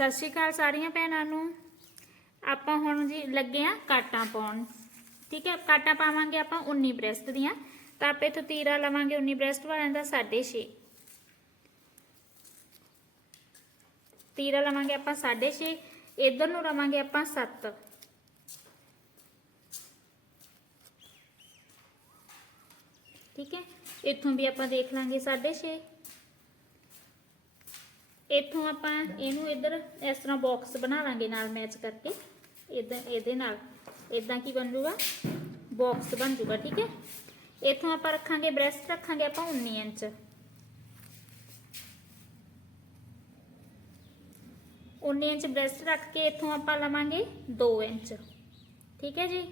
ਸਤਿ ਸ਼੍ਰੀ ਅਕਾਲ ਸਾਰੀਆਂ ਭੈਣਾਂ ਨੂੰ। ਆਪਾਂ ਹੁਣ ਜੀ ਲੱਗੇ ਆ ਕਾਟਾਂ ਪਾਉਣ। ਠੀਕ ਹੈ, ਕਾਟਾਂ ਪਾਵਾਂਗੇ ਆਪਾਂ 19 ਬ੍ਰੈਸਟ ਦੀਆਂ। ਤਾਂ ਆਪੇ ਤੋਂ ਤੀਰਾ ਲਵਾਂਗੇ 19 ਬ੍ਰੈਸਟ ਵਾਲਿਆਂ ਦਾ 6.5 ਤੀਰਾ ਲਵਾਂਗੇ ਆਪਾਂ 6.5 ਇਧਰ ਨੂੰ ਲਵਾਂਗੇ ਆਪਾਂ 7 ਠੀਕ ਹੈ, ਇੱਥੋਂ ਵੀ ਆਪਾਂ ਦੇਖ ਲਾਂਗੇ 6.5 ਇੱਥੋਂ ਆਪਾਂ ਇਹਨੂੰ ਇੱਧਰ ਇਸ ਤਰ੍ਹਾਂ ਬਾਕਸ ਬਣਾ ਲਾਂਗੇ ਨਾਲ ਮੈਚ ਕਰਕੇ। ਇਦਾਂ ਇਹਦੇ ਨਾਲ। ਇਦਾਂ ਕੀ ਬਣ ਜਾਊਗਾ ਬਾਕਸ ਬਣ ਜਾਊਗਾ ਠੀਕ ਹੈ? ਇੱਥੋਂ ਆਪਾਂ ਰੱਖਾਂਗੇ ਬ੍ਰੈਸਟ ਰੱਖਾਂਗੇ ਆਪਾਂ 19 ਇੰਚ। 19 ਇੰਚ ਬ੍ਰੈਸਟ ਰੱਖ ਕੇ ਇੱਥੋਂ ਆਪਾਂ ਲਵਾਂਗੇ 2 ਇੰਚ। ਠੀਕ ਹੈ ਜੀ?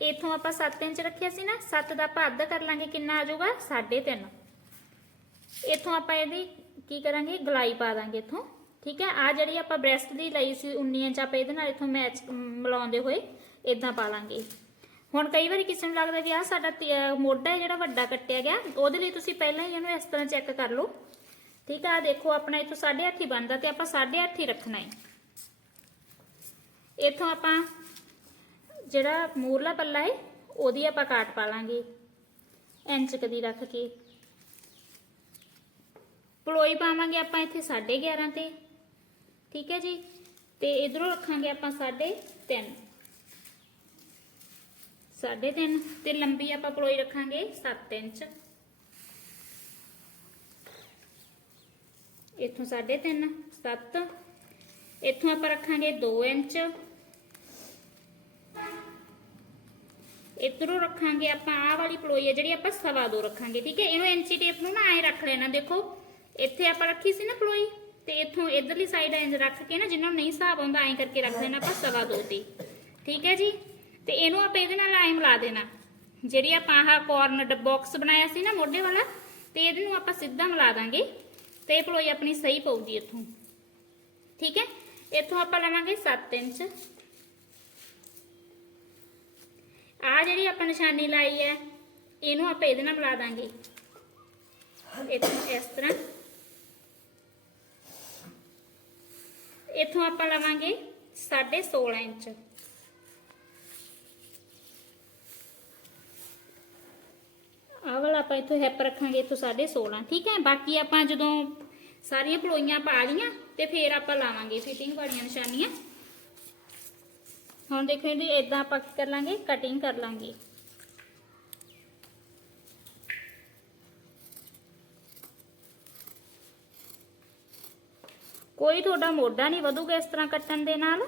ਇੱਥੋਂ ਆਪਾਂ 7 ਇੰਚ ਰੱਖਿਆ ਸੀ ਨਾ 7 ਦਾ ਆਪਾਂ ਅੱਧ ਕਰ ਲਾਂਗੇ, ਕਿੰਨਾ ਆ ਜਾਊਗਾ? 3.5 ਇੱਥੋਂ ਆਪਾਂ ਇਹਦੀ ਕੀ ਕਰਾਂਗੇ? ਗਲਾਈ ਪਾ ਦਾਂਗੇ ਇੱਥੋਂ। ਠੀਕ ਹੈ? ਆ ਜਿਹੜੀ ਆਪਾਂ ਬ੍ਰੈਸਟ ਦੀ ਲਈ ਸੀ 19 ਇੰਚ ਆਪਾਂ ਇਹਦੇ ਨਾਲ ਇੱਥੋਂ ਮੈਚ ਮਿਲਾਉਂਦੇ ਹੋਏ ਇਦਾਂ ਪਾ ਲਾਂਗੇ। ਹੁਣ ਕਈ ਵਾਰੀ ਕਿਸੇ ਨੂੰ ਲੱਗਦਾ ਵੀ ਆ ਸਾਡਾ ਤੀ- ਮੋਢਾ ਹੈ ਜਿਹੜਾ ਵੱਡਾ ਕੱਟਿਆ ਗਿਆ, ਉਹਦੇ ਲਈ ਤੁਸੀਂ ਪਹਿਲਾਂ ਹੀ ਇਹਨੂੰ ਇਸ ਤਰ੍ਹਾਂ ਚੈੱਕ ਕਰ ਲਓ। ਠੀਕ ਆ ਆਹ ਦੇਖੋ, ਆਪਣਾ ਇੱਥੋਂ 8.5 ਹੀ ਬਣਦਾ ਤੇ ਆਪਾਂ 8.5 ਹੀ ਰੱਖਣਾ ਹੈ। ਇੱਥੋਂ ਆਪਾਂ ਜਿਹੜਾ ਮੂਰਲਾ ਪੱਲਾ ਹੈ, ਉਹਦੀ ਆਪਾਂ ਕਾਟ ਪਾ ਲਾਂਗੇ। ਇੰਚ ਕਦੀ ਰੱਖ ਕੇ। ਪਲੋਈ ਪਾਵਾਂਗੇ ਆਪਾਂ ਇੱਥੇ 11.5 ਤੇ। ਠੀਕ ਹੈ ਜੀ? ਤੇ ਇਧਰੋਂ ਰੱਖਾਂਗੇ ਆਪਾਂ 3.5 3.5 ਤੇ ਲੰਬੀ ਆਪਾਂ ਪਲੋਈ ਰੱਖਾਂਗੇ 7 ਇੰਚ। ਇੱਥੋਂ 3.5 7 ਇੱਥੋਂ ਆਪਾਂ ਰੱਖਾਂਗੇ 2 ਇੰਚ। ਇਧਰੋਂ ਰੱਖਾਂਗੇ ਆਪਾਂ ਆਹ ਵਾਲੀ ਪਲੋਈ ਹੈ ਜਿਹੜੀ ਆਪਾਂ ਸਵਾ ਦੋ ਰੱਖਾਂਗੇ। ਠੀਕ ਹੈ? ਇਹਨੂੰ ਇੰਚੀ ਟੇਪ ਨੂੰ ਨਾ ਐਂ ਰੱਖ ਲੈਣਾ, ਦੇਖੋ। ਇੱਥੇ ਆਪਾਂ ਰੱਖੀ ਸੀ ਨਾ ਪਲੋਈ, ਤੇ ਇੱਥੋਂ ਇਧਰਲੀ ਸਾਈਡ ਇੰਜ ਰੱਖ ਕੇ ਨਾ, ਜਿੰਨਾਂ ਨੂੰ ਨਹੀਂ ਹਿਸਾਬ ਆਉਂਦਾ, ਐਂ ਕਰਕੇ ਰੱਖ ਦੇਣਾ ਆਪਾਂ ਸਵਾ ਦੋ ਤੇ। ਠੀਕ ਹੈ ਜੀ? ਤੇ ਇਹਨੂੰ ਆਪਾਂ ਇਹਦੇ ਨਾਲ ਐਂ ਮਿਲਾ ਦੇਣਾ। ਜਿਹੜੀ ਆਪਾਂ ਆਹ ਕਾਰਨਰ ਬਾਕਸ ਬਣਾਇਆ ਸੀ ਨਾ, ਮੋਢੇ ਵਾਲਾ, ਤੇ ਇਹਦੇ ਨੂੰ ਆਪਾਂ ਸਿੱਧਾ ਮਿਲਾ ਦਾਂਗੇ। ਤੇ ਪਲੋਈ ਆਪਣੀ ਸਹੀ ਪਊਗੀ ਇੱਥੋਂ। ਠੀਕ ਹੈ? ਇੱਥੋਂ ਆਪਾਂ ਲਵਾਂਗੇ 7 ਇੰਚ। ਆ ਜਿਹੜੀ ਆਪਾਂ ਨਿਸ਼ਾਨੀ ਲਾਈ ਹੈ, ਇਹਨੂੰ ਆਪਾਂ ਇਹਦੇ ਨਾਲ ਮਿਲਾ ਦਾਂਗੇ। ਇੱਥੋਂ ਇਸ ਤਰ੍ਹਾਂ। ਇੱਥੋਂ ਆਪਾਂ ਲਵਾਂਗੇ 16.5 ਇੰਚ। ਆਹ ਆਪਾਂ ਇੱਥੋਂ ਹੈਪ ਰੱਖਾਂਗੇ, ਇੱਥੋਂ 16.5 ਠੀਕ ਹੈ, ਬਾਕੀ ਆਪਾਂ ਜਦੋਂ ਸਾਰੀਆਂ ਪਲੋਈਆਂ ਪਾ ਲਈਆਂ ਤੇ ਫੇਰ ਆਪਾਂ ਲਾਵਾਂਗੇ ਫਿਟਿੰਗ ਵਾਲੀਆਂ ਨਿਸ਼ਾਨੀਆਂ। ਹੁਣ ਦੇਖੋ ਜੀ ਇਦਾਂ ਆਪਾਂ ਕਰ ਲਾਂਗੇ ਕਟਿੰਗ ਕਰ ਲਾਂਗੇ। ਕੋਈ ਤੁਹਾਡਾ ਮੋਢਾ ਨਹੀਂ ਵਧੂਗਾ ਇਸ ਤਰ੍ਹਾਂ ਕੱਟਣ ਦੇ ਨਾਲ?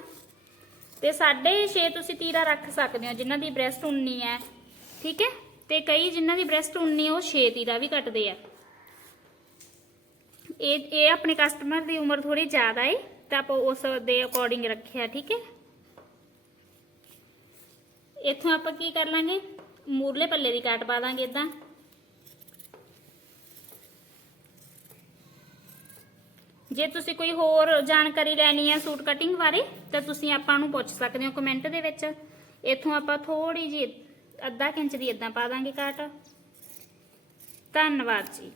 ਤੇ 6.5 ਤੁਸੀਂ ਤੀਰਾ ਰੱਖ ਸਕਦੇ ਹੋ, ਜਿਨ੍ਹਾਂ ਦੀ ਬ੍ਰੈਸਟ 19 ਹੈ, ਠੀਕ ਹੈ? ਤੇ ਕਈ ਜਿਨ੍ਹਾਂ ਦੀ ਬ੍ਰੈਸਟ 19 ਉਹ 6 ਤੀਰਾ ਵੀ ਕੱਟਦੇ ਆ। ਇਹ ਇਹ ਆਪਣੇ ਕਸਟਮਰ ਦੀ ਉਮਰ ਥੋੜੀ ਜ਼ਿਆਦਾ ਹੈ ਤਾਂ ਆਪਾਂ ਉਸ ਦੇ ਅਕੋਰਡਿੰਗ ਰੱਖਿਆ, ਠੀਕ ਹੈ? ਇੱਥੋਂ ਆਪਾਂ ਕੀ ਕਰ ਲਾਂਗੇ? ਮੂਰਲੇ ਪੱਲੇ ਦੀ ਕਾਟ ਪਾ ਦਾਂਗੇ ਇਦਾਂ ਜੇ ਤੁਸੀਂ ਕੋਈ ਹੋਰ ਜਾਣਕਾਰੀ ਲੈਣੀ ਹੈ ਸੂਟ ਕਟਿੰਗ ਬਾਰੇ, ਤਾਂ ਤੁਸੀਂ ਆਪਾਂ ਨੂੰ ਪੁੱਛ ਸਕਦੇ ਹੋ ਕਮੈਂਟ ਦੇ ਵਿੱਚ। ਇੱਥੋਂ ਆਪਾਂ ਥੋੜੀ ਜਿਹੀ ਅੱਧਾ ਕੁ ਇੰਚ ਦੀ ਇਦਾਂ ਪਾ ਦਾਂਗੇ ਕਾਟ ਧੰਨਵਾਦ ਜੀ।